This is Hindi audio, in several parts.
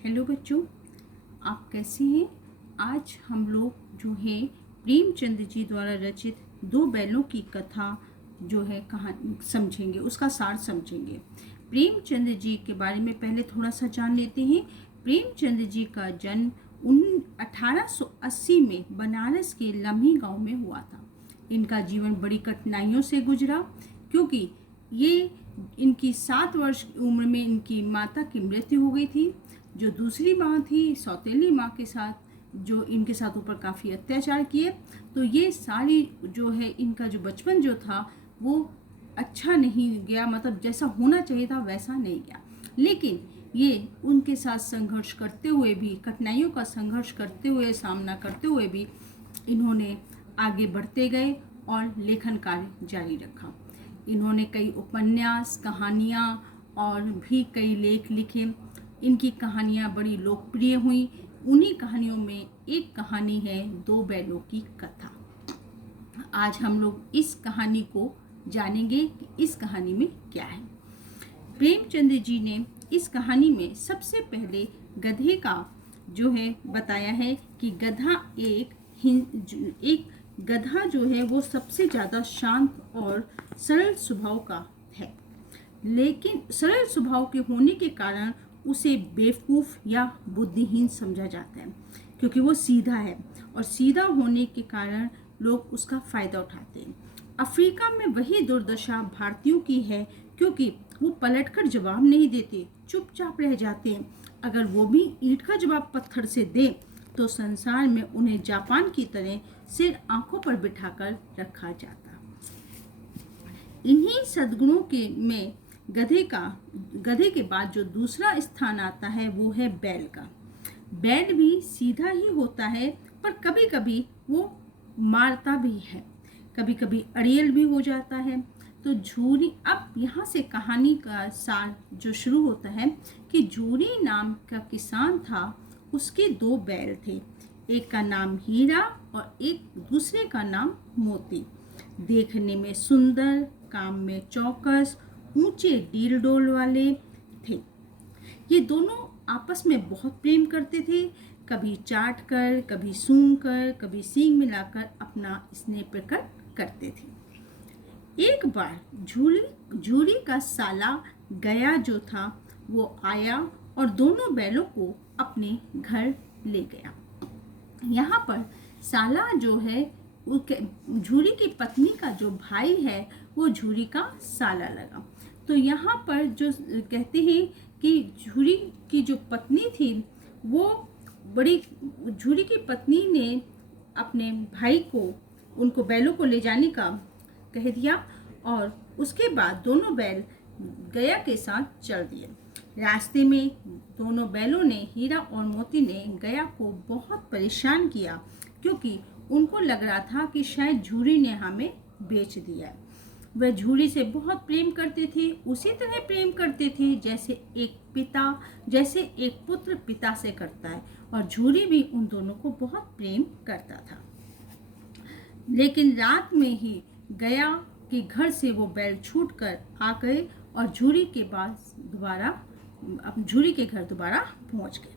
हेलो बच्चों, आप कैसे हैं। आज हम लोग जो है प्रेमचंद जी द्वारा रचित दो बैलों की कथा जो है कहानी समझेंगे, उसका सार समझेंगे। प्रेमचंद जी के बारे में पहले थोड़ा सा जान लेते हैं। प्रेमचंद जी का जन्म 1880 में बनारस के लम्ही गांव में हुआ था। इनका जीवन बड़ी कठिनाइयों से गुजरा, क्योंकि ये इनकी 7 वर्ष की उम्र में इनकी माता की मृत्यु हो गई थी। जो दूसरी माँ थी, सौतेली माँ के साथ जो इनके साथ ऊपर काफ़ी अत्याचार किए, तो ये सारी जो है इनका जो बचपन जो था वो अच्छा नहीं गया, मतलब जैसा होना चाहिए था वैसा नहीं गया। लेकिन ये उनके साथ संघर्ष करते हुए भी, कठिनाइयों का संघर्ष करते हुए, सामना करते हुए भी इन्होंने आगे बढ़ते गए और लेखन कार्य जारी रखा। इन्होंने कई उपन्यास, कहानियाँ और भी कई लेख लिखे। इनकी कहानियाँ बड़ी लोकप्रिय हुई। उन्हीं कहानियों में एक कहानी है दो बैलों की कथा। आज हम लोग इस कहानी को जानेंगे कि इस कहानी में क्या है। प्रेमचंद जी ने इस कहानी में सबसे पहले गधे का जो है बताया है कि एक गधा जो है वो सबसे ज़्यादा शांत और सरल स्वभाव का है। लेकिन सरल स्वभाव के होने के कारण उसे बेवकूफ़ या बुद्धिहीन समझा जाता है, क्योंकि वो सीधा है और सीधा होने के कारण लोग उसका फ़ायदा उठाते हैं। अफ्रीका में वही दुर्दशा भारतीयों की है, क्योंकि वो पलटकर जवाब नहीं देते, चुपचाप रह जाते हैं। अगर वो भी ईंट का जवाब पत्थर से दे तो संसार में उन्हें जापान की तरह सिर आंखों पर बिठाकर रखा जाता। इन्हीं सद्गुणों के में गधे के बाद जो दूसरा स्थान आता है वो है बैल का। बैल भी सीधा ही होता है, पर कभी कभी वो मारता भी है, कभी कभी अड़ियल भी हो जाता है। तो झूरी, अब यहाँ से कहानी का सार जो शुरू होता है कि झूरी नाम का किसान था, उसके 2 बैल थे। एक का नाम हीरा और एक दूसरे का नाम मोती। देखने में सुंदर, काम में चौकस, ऊंचे डील डोल वाले थे। ये दोनों आपस में बहुत प्रेम करते थे, कभी चाट कर, कभी सूंघ कर, कभी सींग मिलाकर अपना स्नेह प्रकट करते थे। एक बार झूरी का साला गया जो था वो आया और दोनों बैलों को अपने घर ले गया। यहाँ पर साला जो है झूरी की पत्नी का जो भाई है वो झूरी का साला लगा। तो यहाँ पर जो कहते हैं कि झूरी की जो पत्नी थी वो झूरी की पत्नी ने अपने भाई को, उनको बैलों को ले जाने का कह दिया और उसके बाद दोनों बैल गया के साथ चल दिए। रास्ते में दोनों बैलों ने, हीरा और मोती ने, गया को बहुत परेशान किया, क्योंकि उनको लग रहा था कि शायद झूरी ने हमें बेच दिया है। वह झूरी से बहुत प्रेम करते थे, उसी तरह प्रेम करते थे जैसे एक पुत्र पिता से करता है, और झूरी भी उन दोनों को बहुत प्रेम करता था। लेकिन रात में ही गया के घर से वो बैल छूटकर आ गए और झूरी के घर दोबारा पहुंच गए।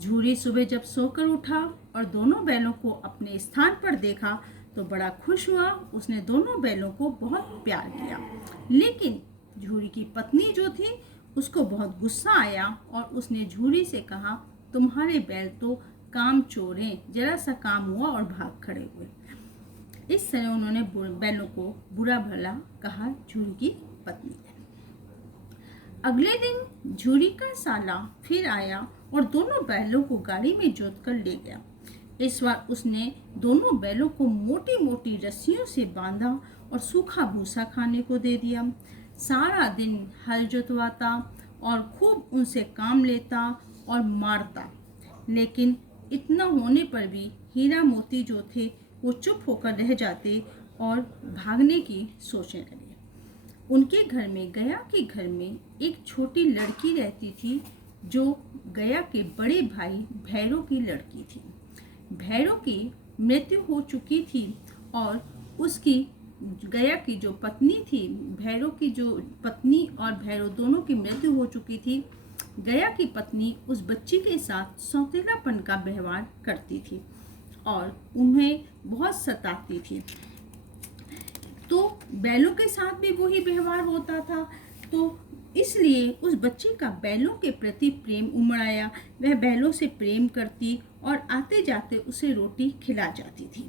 झूरी सुबह जब सोकर उठा और दोनों बैलों को अपने स्थान पर देखा तो बड़ा खुश हुआ। उसने दोनों बैलों को बहुत प्यार किया। लेकिन झूरी की पत्नी जो थी उसको बहुत गुस्सा आया और उसने झूरी से कहा, तुम्हारे बैल तो काम चोर हैं, जरा सा काम हुआ और भाग खड़े हुए। इस तरह उन्होंने बैलों को बुरा भला कहा झूरी की पत्नी ने। अगले दिन झूरी का साला फिर आया और दोनों बैलों को गाड़ी में जोतकर ले गया। इस बार उसने दोनों बैलों को मोटी मोटी रस्सियों से बांधा और सूखा भूसा खाने को दे दिया। सारा दिन हल जोतवाता और खूब उनसे काम लेता और मारता। लेकिन इतना होने पर भी हीरा मोती जो थे वो चुप होकर रह जाते और भागने की सोचने लगे। उनके घर में, गया के घर में एक छोटी लड़की रहती थी, जो गया के बड़े भाई भैरव की लड़की थी। भैरव की मृत्यु हो चुकी थी और उसकी, गया की जो पत्नी थी, भैरव की जो पत्नी और भैरव दोनों की मृत्यु हो चुकी थी। गया की पत्नी उस बच्ची के साथ सौतेलापन का व्यवहार करती थी और उन्हें बहुत सताती थी। तो बैलों के साथ भी वही व्यवहार होता था, तो इसलिए उस बच्ची का बैलों के प्रति प्रेम उमड़ आया। वह बैलों से प्रेम करती और आते जाते उसे रोटी खिला जाती थी।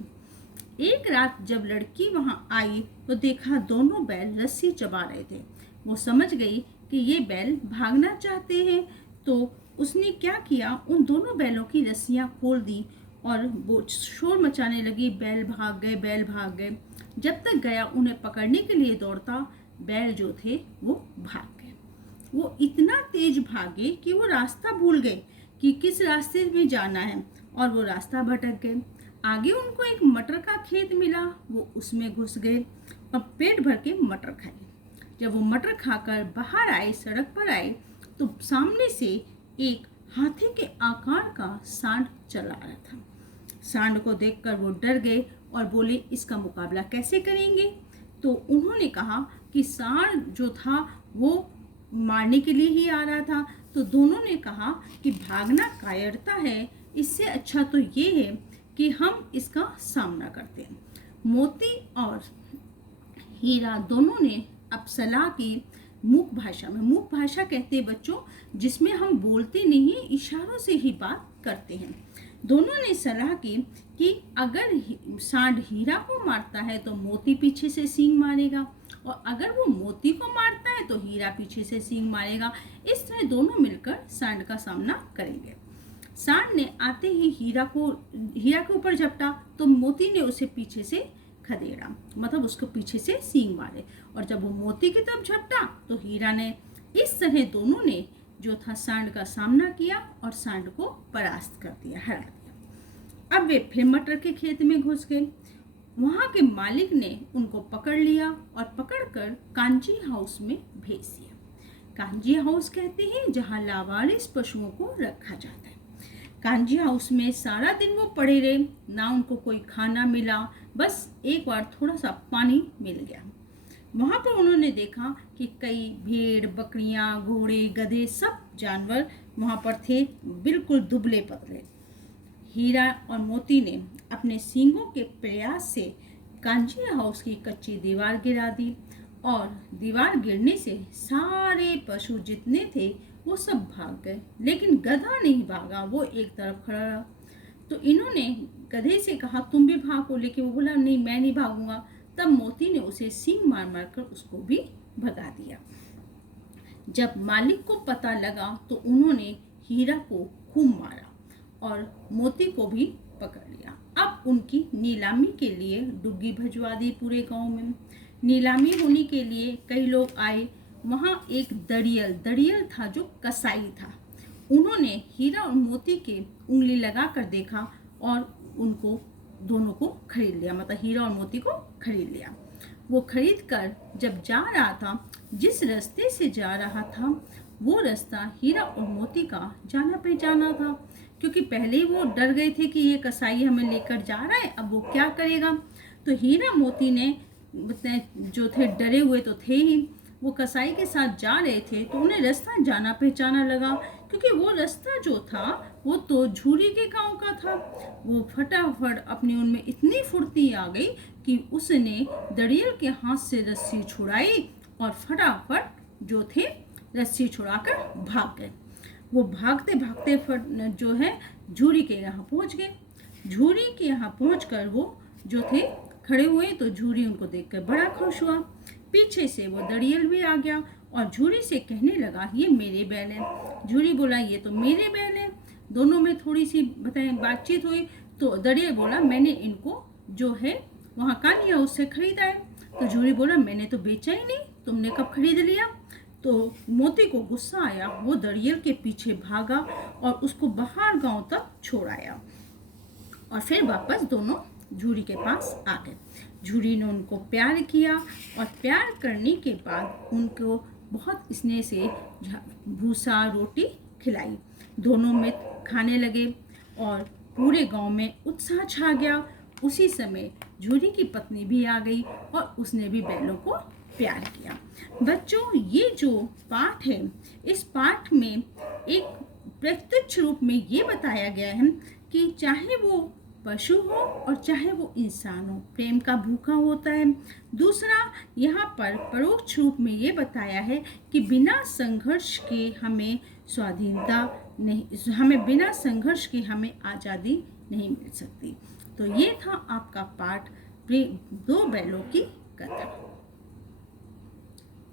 एक रात जब लड़की वहां आई तो देखा दोनों बैल रस्सी चबा रहे थे। वो समझ गई कि ये बैल भागना चाहते हैं, तो उसने क्या किया, उन दोनों बैलों की रस्सियां खोल दी और वो शोर मचाने लगी, बैल भाग गए, बैल भाग गए। जब तक गया उन्हें पकड़ने के लिए दौड़ता, बैल जो थे वो भाग गए। वो इतना तेज भागे कि वो रास्ता भूल गए कि किस रास्ते में जाना है और वो रास्ता भटक गए। आगे उनको एक मटर का खेत मिला, वो उसमें घुस गए और पेट भर के मटर खाए। जब वो मटर खाकर बाहर आए, सड़क पर आए, तो सामने से एक हाथी के आकार का सांड चला आ रहा था। सांड को देखकर वो डर गए और बोले, इसका मुकाबला कैसे करेंगे? तो उन्होंने कहा कि सांड जो था वो मारने के लिए ही आ रहा था। तो दोनों ने कहा कि भागना कायरता है, इससे अच्छा तो ये है कि हम इसका सामना करते हैं। मोती और हीरा दोनों ने अब सलाह की मूक भाषा में। मूक भाषा कहते हैं बच्चों जिसमें हम बोलते नहीं, इशारों से ही बात करते हैं। दोनों ने सलाह की कि अगर सांड हीरा को मारता है तो मोती पीछे से सींग मारेगा, और अगर वो मोती को मारता है तो हीरा पीछे से सींग मारेगा। इस तरह दोनों मिलकर सांड का सामना करेंगे। सांड ने आते ही हीरा के ऊपर झपटा, तो मोती ने उसे पीछे से खदेड़ा, मतलब उसको पीछे से सींग मारे। और जब वो मोती की तरफ झपटा तो हीरा ने, इस तरह दोनों ने जो था सांड का सामना किया और सांड को परास्त कर दिया, हरा दिया। अब वे फिर मटर के खेत में घुस गए। वहां के मालिक ने उनको पकड़ लिया और पकड़कर कांजी हाउस में भेज दिया। कांजी हाउस कहते हैं जहां लावारिस पशुओं को रखा जाता है। कांजी हाउस में सारा दिन वो पड़े रहे, ना उनको कोई खाना मिला, बस एक बार थोड़ा सा पानी मिल गया। वहां पर उन्होंने देखा कि कई भेड़, बकरियां, घोड़े, गधे, सब जानवर वहां पर थे, बिल्कुल दुबले पतले। हीरा और मोती ने अपने सींगों के प्रयास से कांजी हाउस की कच्ची दीवार गिरा दी, और दीवार गिरने से सारे पशु जितने थे वो सब भाग गए, लेकिन गधा नहीं भागा, वो एक तरफ खड़ा रहा। तो इन्होंने गधे से कहा तुम भी भागो, लेकिन वो बोला नहीं, मैं नहीं भागूंगा। तब मोती ने उसे सींग मार मार कर उसको भी भगा दिया। जब मालिक को पता लगा तो उन्होंने हीरा को खूब मारा और मोती को भी पकड़ लिया। अब उनकी नीलामी के लिए डुग्गी भजवा दी पूरे गांव में। नीलामी होने के लिए कई लोग आए। वहां एक दड़ियल था जो कसाई था। उन्होंने हीरा और मोती के उंगली लगाकर देखा और उनको दोनों को खरीद लिया, मतलब हीरा और मोती को खरीद लिया। वो खरीद कर जब जा रहा था, जिस रास्ते से जा रहा था वो रास्ता हीरा और मोती का जाना पहचाना था, क्योंकि पहले ही वो डर गए थे कि ये कसाई हमें लेकर जा रहा है, अब वो क्या करेगा। तो हीरा मोती ने जो थे डरे हुए तो थे ही, वो कसाई के साथ जा रहे थे तो उन्हें रास्ता जाना पहचाना लगा, क्योंकि वो रास्ता जो था वो तो झूरी के गांव का था। वो फटाफट अपनी उनमें इतनी फुर्ती आ गई कि उसने दड़ियल के हाथ से रस्सी छुड़ाई और फटाफट जो थे रस्सी छुड़ाकर भाग गए। वो भागते भागते जो है झूरी के यहाँ पहुँच गए। झूरी के यहाँ पहुँचकर वो जो थे खड़े हुए तो झूरी उनको देखकर बड़ा खुश हुआ। पीछे से वो दड़ियल भी आ गया और झूरी से कहने लगा ये मेरे बैल है। झूरी बोला ये तो मेरे बैल है। दोनों में थोड़ी सी बातचीत हुई तो दड़ियल बोला मैंने इनको जो है वहाँ कान्हा उससे खरीदा है। तो झूरी बोला मैंने तो बेचा ही नहीं, तुमने कब खरीद लिया। तो मोती को गुस्सा आया, वो दड़ियल के पीछे भागा और उसको बाहर गांव तक छोड़ आया और फिर वापस दोनों झूरी के पास आ गए। झूरी ने उनको प्यार किया और प्यार करने के बाद उनको बहुत स्नेह से भूसा रोटी खिलाई। दोनों में खाने लगे और पूरे गांव में उत्साह छा गया। उसी समय झूरी की पत्नी भी आ गई और उसने भी बैलों को प्यार किया। बच्चों, ये जो पाठ है, इस पाठ में एक प्रत्यक्ष रूप में ये बताया गया है कि चाहे वो पशु हो और चाहे वो इंसान हो, प्रेम का भूखा होता है। दूसरा, यहाँ पर परोक्ष रूप में ये बताया है कि बिना संघर्ष के हमें स्वाधीनता नहीं, हमें बिना संघर्ष के हमें आज़ादी नहीं मिल सकती। तो ये था आपका पाठ दो बैलों की कथा।